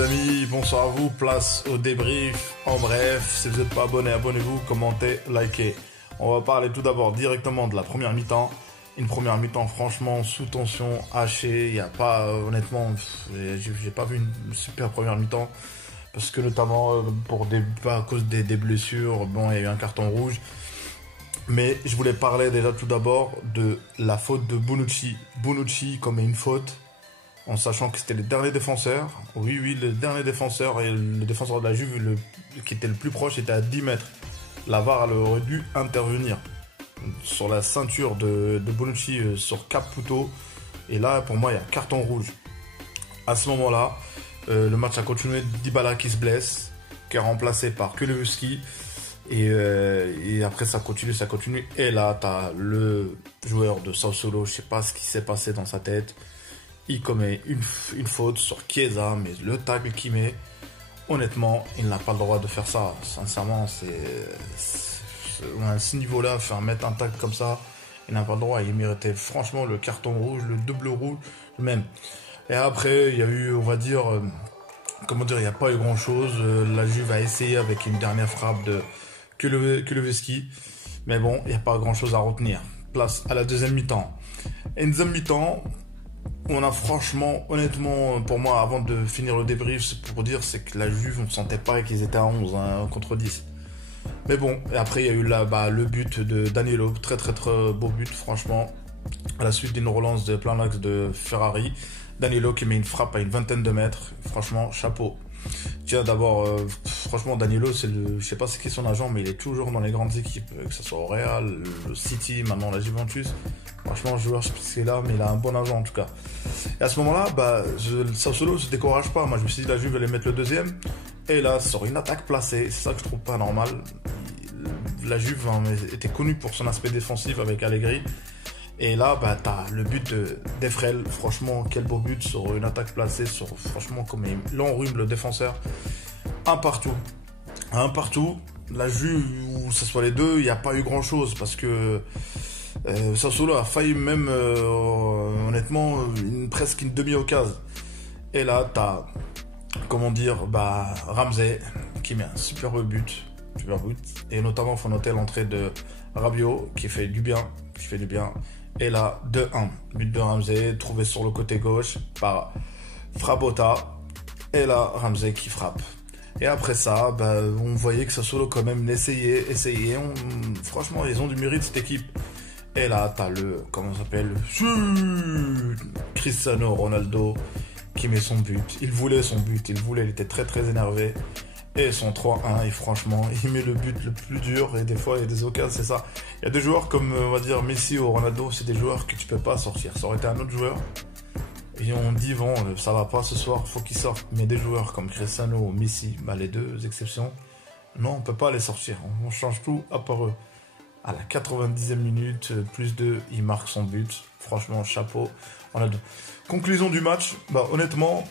les amis, bonsoir à vous, place au débrief. En bref, si vous n'êtes pas abonné, abonnez-vous, commentez, likez. On va parler tout d'abord directement de la première mi-temps. Une première mi-temps franchement sous tension, hachée. Il n'y a pas, honnêtement, j'ai pas vu une super première mi-temps. Parce que notamment à cause des blessures, bon, il y a eu un carton rouge. Mais je voulais parler déjà tout d'abord de la faute de Bonucci. Bonucci commet une faute en sachant que c'était le dernier défenseur. Oui, le dernier défenseur, et le défenseur de la Juve qui était le plus proche était à 10 mètres. La VAR elle aurait dû intervenir sur la ceinture de Bonucci sur Caputo. Et là, pour moi, il y a carton rouge. À ce moment-là, le match a continué. Dybala qui se blesse, qui est remplacé par Kulusevski. Et après, ça continue. Et là, t'as le joueur de Sassuolo, je sais pas ce qui s'est passé dans sa tête. Il commet une faute sur Chiesa, mais le tacle qu'il met, honnêtement, il n'a pas le droit de faire ça. Sincèrement, à ce niveau-là, mettre un tacle comme ça, il n'a pas le droit. Il méritait franchement le carton rouge, le double rouge, même. Et après, il y a eu, on va dire, il n'y a pas eu grand-chose. La Juve a essayé avec une dernière frappe de Kulusevski. Mais bon, il n'y a pas grand-chose à retenir. Place à la deuxième mi-temps. Et une deuxième mi-temps, on a franchement, honnêtement, pour moi, avant de finir le débrief, c'est que la Juve, on ne sentait pas qu'ils étaient à 11 contre 10. Mais bon, et après, il y a eu le but de Danilo. Très, très, très beau but, franchement. À la suite d'une relance de plein axe de Ferrari. Danilo qui met une frappe à une vingtaine de mètres. Franchement, chapeau. Tiens, d'abord, franchement, Danilo, je sais pas c'est qui son agent, mais il est toujours dans les grandes équipes, que ce soit au Real, le City, maintenant la Juventus. Franchement, le joueur, je sais pas ce qu'il a, mais il a un bon agent en tout cas. Et à ce moment-là, Sassuolo se décourage pas. Moi, je me suis dit, la Juve allait mettre le deuxième. Et là, sur une attaque placée, c'est ça que je trouve pas normal. La Juve était connue pour son aspect défensif avec Allegri. Et là, t'as le but d'Efrel. Franchement, quel beau but sur une attaque placée. Franchement, comme il enrhume le défenseur. Un partout. La Juve, où ce soit les deux, il n'y a pas eu grand-chose. Parce que Sassuolo a failli même, honnêtement, presque une demi-occasion. Et là, t'as, Ramsey qui met un superbe but. Et notamment, il faut noter l'entrée de Rabiot qui fait du bien. Et là, 2-1. But de Ramsey, trouvé sur le côté gauche par Frabotta. Et là, Ramsey qui frappe. Et après ça, on voyait que Sassuolo quand même essayait. Franchement, ils ont du mérite cette équipe. Et là, t'as Cristiano Ronaldo qui met son but. Il voulait son but, il était très très énervé. Et son 3-1, et franchement, il met le but le plus dur. Et des fois, il y a des occasions, c'est ça. Il y a des joueurs comme, on va dire, Messi ou Ronaldo, c'est des joueurs que tu peux pas sortir. Ça aurait été un autre joueur. Et on dit, bon, ça va pas ce soir, faut qu'ils sortent. Mais des joueurs comme Cristiano ou Messi, les deux exceptions, non, on peut pas les sortir. On change tout à part eux. À la 90e minute, plus 2, il marque son but. Franchement, chapeau. Conclusion du match, honnêtement,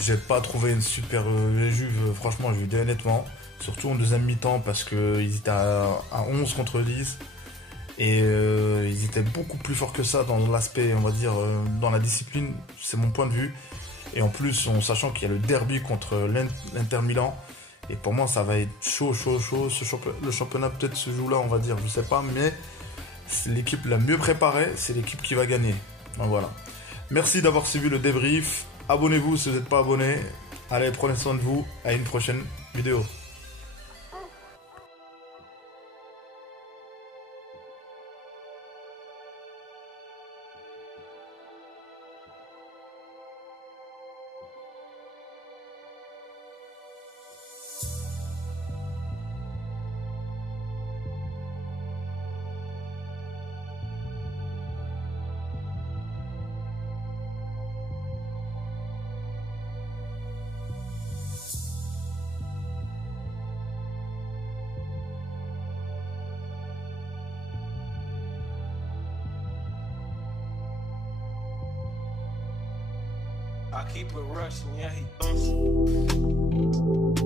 j'ai pas trouvé une super Juve, franchement, je lui dis honnêtement. Surtout en deuxième mi-temps parce qu'ils étaient à 11 contre 10. Et ils étaient beaucoup plus forts que ça dans l'aspect, on va dire, dans la discipline. C'est mon point de vue. Et en plus, en sachant qu'il y a le derby contre l'Inter Milan. Et pour moi, ça va être chaud. Le championnat peut-être se joue là, on va dire, je sais pas. Mais c'est l'équipe la mieux préparée, c'est l'équipe qui va gagner. Donc voilà. Merci d'avoir suivi le débrief. Abonnez-vous si vous n'êtes pas abonné. Allez, prenez soin de vous. À une prochaine vidéo. I keep it rushing, yeah, he throwing.